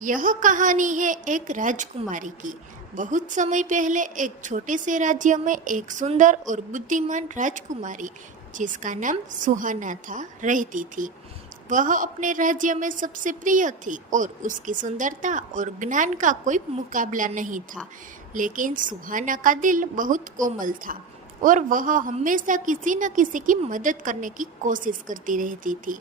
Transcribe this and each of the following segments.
यह कहानी है एक राजकुमारी की। बहुत समय पहले एक छोटे से राज्य में एक सुंदर और बुद्धिमान राजकुमारी जिसका नाम सुहाना था रहती थी। वह अपने राज्य में सबसे प्रिय थी और उसकी सुंदरता और ज्ञान का कोई मुकाबला नहीं था। लेकिन सुहाना का दिल बहुत कोमल था और वह हमेशा किसी न किसी की मदद करने की कोशिश करती रहती थी।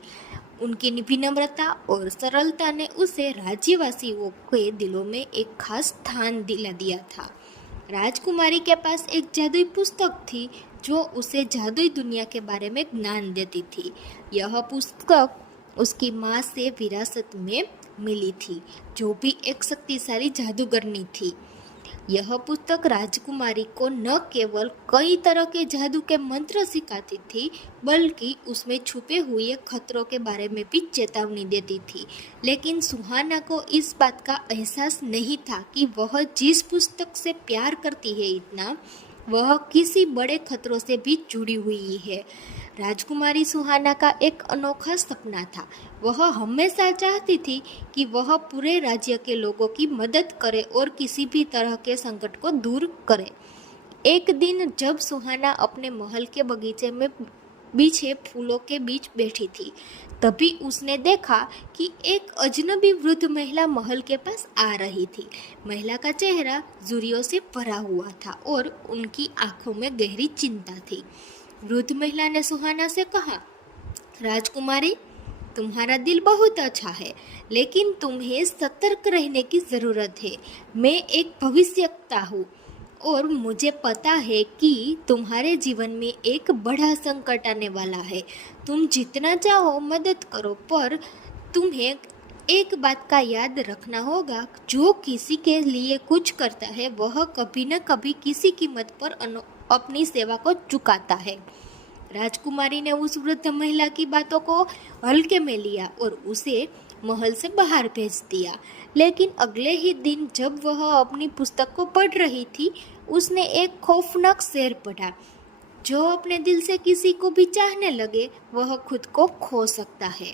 उनकी विनम्रता और सरलता ने उसे राज्यवासियों के दिलों में एक खास स्थान दिला दिया था। राजकुमारी के पास एक जादुई पुस्तक थी जो उसे जादुई दुनिया के बारे में ज्ञान देती थी। यह पुस्तक उसकी माँ से विरासत में मिली थी, जो भी एक शक्तिशाली जादूगरनी थी। यह पुस्तक राजकुमारी को न केवल कई तरह के जादू के मंत्र सिखाती थी, बल्कि उसमें छुपे हुए खतरों के बारे में भी चेतावनी देती थी। लेकिन सुहाना को इस बात का एहसास नहीं था कि वह जिस पुस्तक से प्यार करती है इतना, वह किसी बड़े खतरों से भी जुड़ी हुई है। राजकुमारी सुहाना का एक अनोखा सपना था। वह हमेशा चाहती थी कि वह पूरे राज्य के लोगों की मदद करे और किसी भी तरह के संकट को दूर करे। एक दिन जब सुहाना अपने महल के बगीचे में बिछे फूलों के बीच बैठी थी, तभी उसने देखा कि एक अजनबी वृद्ध महिला महल के पास आ रही थी। महिला का चेहरा झुर्रियों से भरा हुआ था और उनकी आंखों में गहरी चिंता थी। वृद्ध महिला ने सुहाना से कहा, राजकुमारी, तुम्हारा दिल बहुत अच्छा है, लेकिन तुम्हें सतर्क रहने की जरूरत है। मैं एक भविष्यवक्ता हूँ और मुझे पता है कि तुम्हारे जीवन में एक बड़ा संकट आने वाला है। तुम जितना चाहो मदद करो, पर तुम्हें एक बात का याद रखना होगा, जो किसी के लिए कुछ करता है वह कभी न कभी किसी कीमत पर अपनी सेवा को चुकाता है। राजकुमारी ने उस वृद्ध महिला की बातों को हल्के में लिया और उसे महल से बाहर भेज दिया। लेकिन अगले ही दिन जब वह अपनी पुस्तक को पढ़ रही थी, उसने एक खौफनाक शेर पढ़ा, जो अपने दिल से किसी को भी चाहने लगे वह खुद को खो सकता है।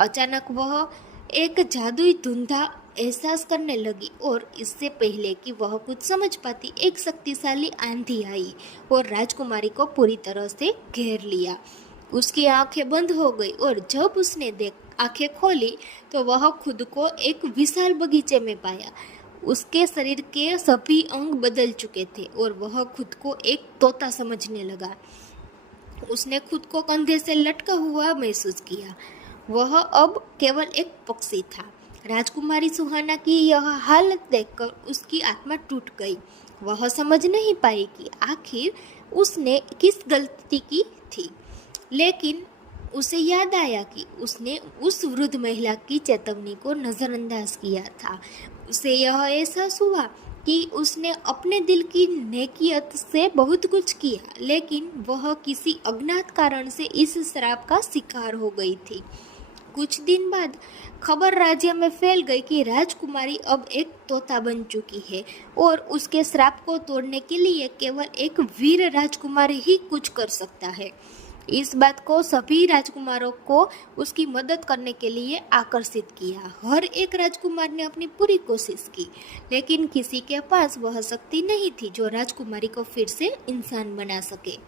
अचानक वह एक जादुई धुंधा एहसास करने लगी और इससे पहले कि वह कुछ समझ पाती, एक शक्तिशाली आंधी आई और राजकुमारी को पूरी तरह से घेर लिया। उसकी आंखें बंद हो गई और जब उसने आंखें खोली तो वह खुद को एक विशाल बगीचे में पाया। उसके शरीर के सभी अंग बदल चुके थे और वह खुद को एक तोता समझने लगा। उसने खुद को कंधे से लटका हुआ महसूस किया। वह अब केवल एक पक्षी था। राजकुमारी सुहाना की यह हालत देखकर उसकी आत्मा टूट गई। वह समझ नहीं पाई कि आखिर उसने किस गलती की थी। लेकिन उसे याद आया कि उसने उस वृद्ध महिला की चेतावनी को नज़रअंदाज किया था। उसे यह एहसास हुआ कि उसने अपने दिल की नेकियत से बहुत कुछ किया, लेकिन वह किसी अज्ञात कारण से इस श्राप का शिकार हो गई थी। कुछ दिन बाद खबर राज्य में फैल गई कि राजकुमारी अब एक तोता बन चुकी है और उसके श्राप को तोड़ने के लिए केवल एक वीर राजकुमार ही कुछ कर सकता है। इस बात को सभी राजकुमारों को उसकी मदद करने के लिए आकर्षित किया। हर एक राजकुमार ने अपनी पूरी कोशिश की, लेकिन किसी के पास वह शक्ति नहीं थी जो राजकुमारी को फिर से इंसान बना सके।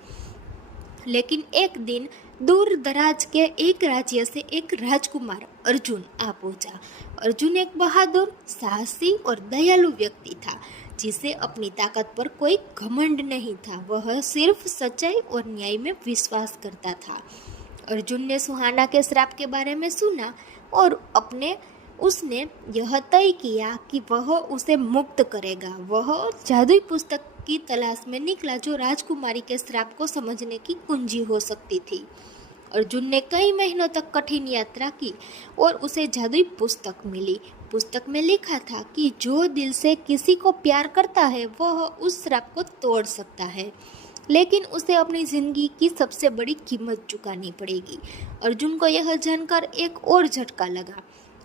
लेकिन एक दिन दूर दराज के एक राज्य से एक राजकुमार अर्जुन आ पहुंचा। अर्जुन एक बहादुर, साहसी और दयालु व्यक्ति था, जिसे अपनी ताकत पर कोई घमंड नहीं था। वह सिर्फ सच्चाई और न्याय में विश्वास करता था। अर्जुन ने सुहाना के श्राप के बारे में सुना और उसने यह तय किया कि वह उसे मुक्त करेगा। वह जादुई पुस्तक की तलाश में निकला जो राजकुमारी के श्राप को समझने की कुंजी हो सकती थी। अर्जुन ने कई महीनों तक कठिन यात्रा की और उसे जादुई पुस्तक मिली। पुस्तक में लिखा था कि जो दिल से किसी को प्यार करता है वह उस श्राप को तोड़ सकता है, लेकिन उसे अपनी जिंदगी की सबसे बड़ी कीमत चुकानी पड़ेगी। अर्जुन को यह जानकर एक और झटका लगा,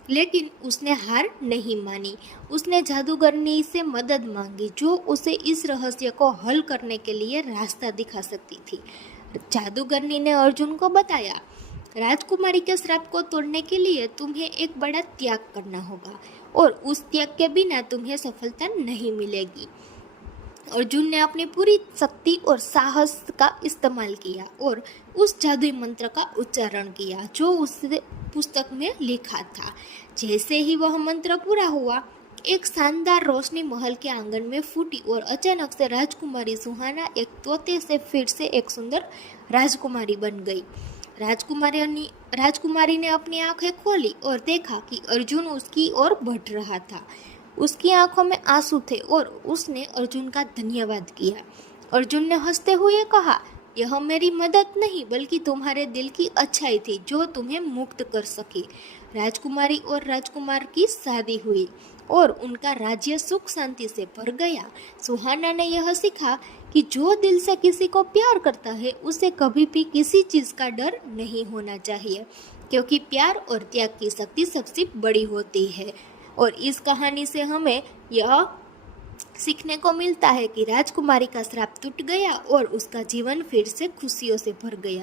लेकिन उसने हार नहीं मानी। उसने जादूगरनी से मदद मांगी, जो उसे इस रहस्य को हल करने के लिए रास्ता दिखा सकती थी। जादूगरनी ने अर्जुन को बताया, राजकुमारी के श्राप को तोड़ने के लिए तुम्हें एक बड़ा त्याग करना होगा और उस त्याग के बिना तुम्हें सफलता नहीं मिलेगी। अर्जुन ने अपनी पूरी शक्ति और साहस का इस्तेमाल किया और उस जादुई मंत्र का उच्चारण किया जो उस पुस्तक में लिखा था। जैसे ही वह मंत्र पूरा हुआ, एक शानदार रोशनी महल के आंगन में फूटी और अचानक से राजकुमारी सुहाना एक तोते से फिर से एक सुंदर राजकुमारी बन गई। राजकुमारी ने अपनी आंखें खोली और देखा कि अर्जुन उसकी ओर बढ़ रहा था। उसकी आंखों में आंसू थे और उसने अर्जुन का धन्यवाद किया। अर्जुन ने हंसते हुए कहा, यह मेरी मदद नहीं बल्कि तुम्हारे दिल की अच्छाई थी जो तुम्हें मुक्त कर सकी। राजकुमारी और राजकुमार की शादी हुई और उनका राज्य सुख शांति से भर गया। सुहाना ने यह सीखा कि जो दिल से किसी को प्यार करता है उसे कभी भी किसी चीज़ का डर नहीं होना चाहिए, क्योंकि प्यार और त्याग की शक्ति सबसे बड़ी होती है। और इस कहानी से हमें यह सीखने को मिलता है कि राजकुमारी का श्राप टूट गया और उसका जीवन फिर से खुशियों से भर गया।